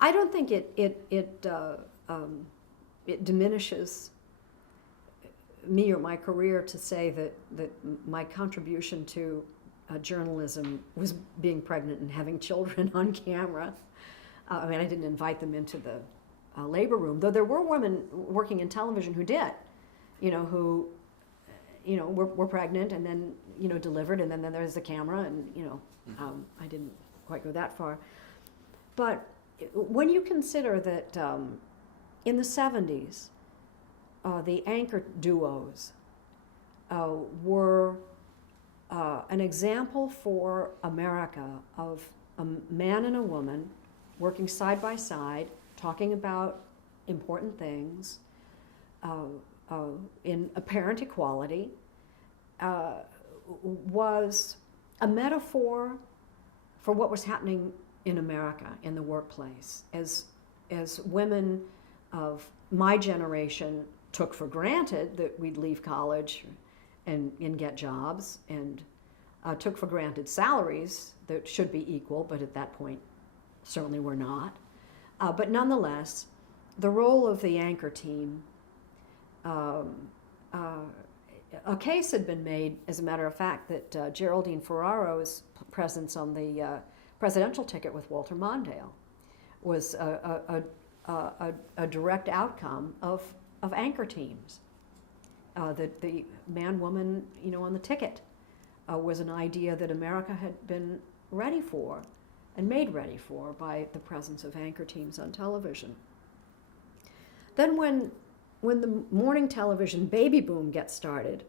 I don't think it diminishes me or my career to say that my contribution to journalism was being pregnant and having children on camera. I mean, I didn't invite them into the labor room, though there were women working in television who did, who, were pregnant and then, delivered, and then there's the camera, and, I didn't quite go that far. But when you consider that in the 70s, the anchor duos were an example for America of a man and a woman working side by side, talking about important things, in apparent equality, was a metaphor for what was happening in America in the workplace, as women of my generation took for granted that we'd leave college and get jobs, and took for granted salaries that should be equal, but at that point certainly were not. But nonetheless, the role of the anchor team, a case had been made, as a matter of fact, that Geraldine Ferraro's presence on the presidential ticket with Walter Mondale was a direct outcome of anchor teams. The man-woman, on the ticket was an idea that America had been ready for and made ready for by the presence of anchor teams on television. Then when the morning television baby boom gets started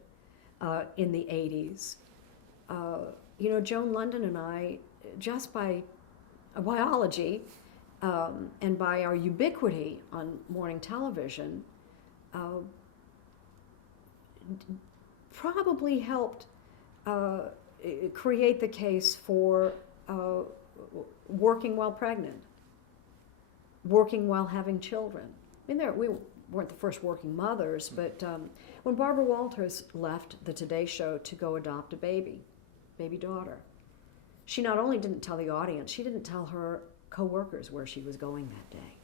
in the 80s, Joan London and I, just by biology and by our ubiquity on morning television, probably helped create the case for working while pregnant, working while having children. I mean, we weren't the first working mothers, but when Barbara Walters left the Today Show to go adopt a baby daughter, she not only didn't tell the audience, she didn't tell her co-workers where she was going that day.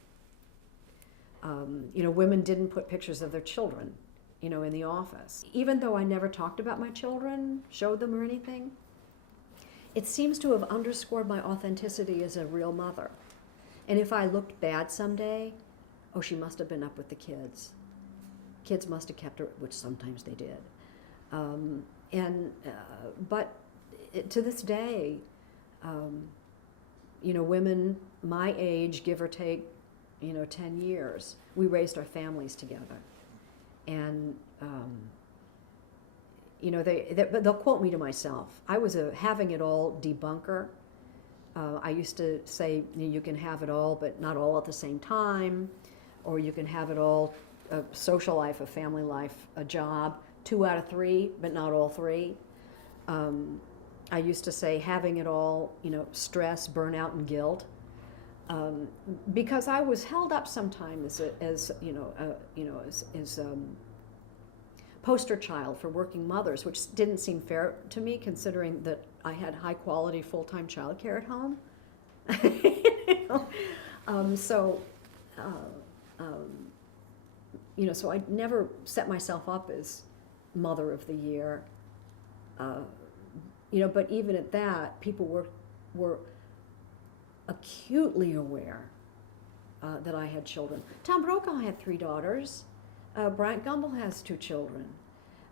Women didn't put pictures of their children, in the office. Even though I never talked about my children, showed them or anything, it seems to have underscored my authenticity as a real mother. And if I looked bad someday, oh, she must have been up with the kids. Kids must have kept her, which sometimes they did. But to this day, women my age, give or take, 10 years, we raised our families together. And, they'll quote me to myself. I was a having it all debunker. I used to say, you can have it all, but not all at the same time, or you can have it all, a social life, a family life, a job, 2 out of 3, but not all 3. I used to say having it all, stress, burnout, and guilt, because I was held up sometimes as poster child for working mothers, which didn't seem fair to me, considering that I had high quality full-time childcare at home. So I never set myself up as Mother of the Year. But even at that, people were acutely aware that I had children. Tom Brokaw had 3 daughters. Bryant Gumbel has 2 children.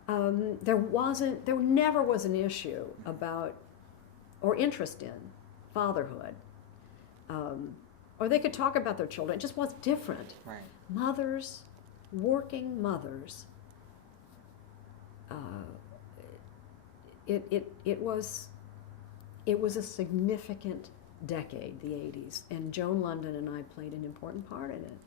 There never was an issue about, or interest in, fatherhood. Or they could talk about their children. It just was different. Right. Mothers, working mothers, it was a significant decade, the 80s, and Joan London and I played an important part in it.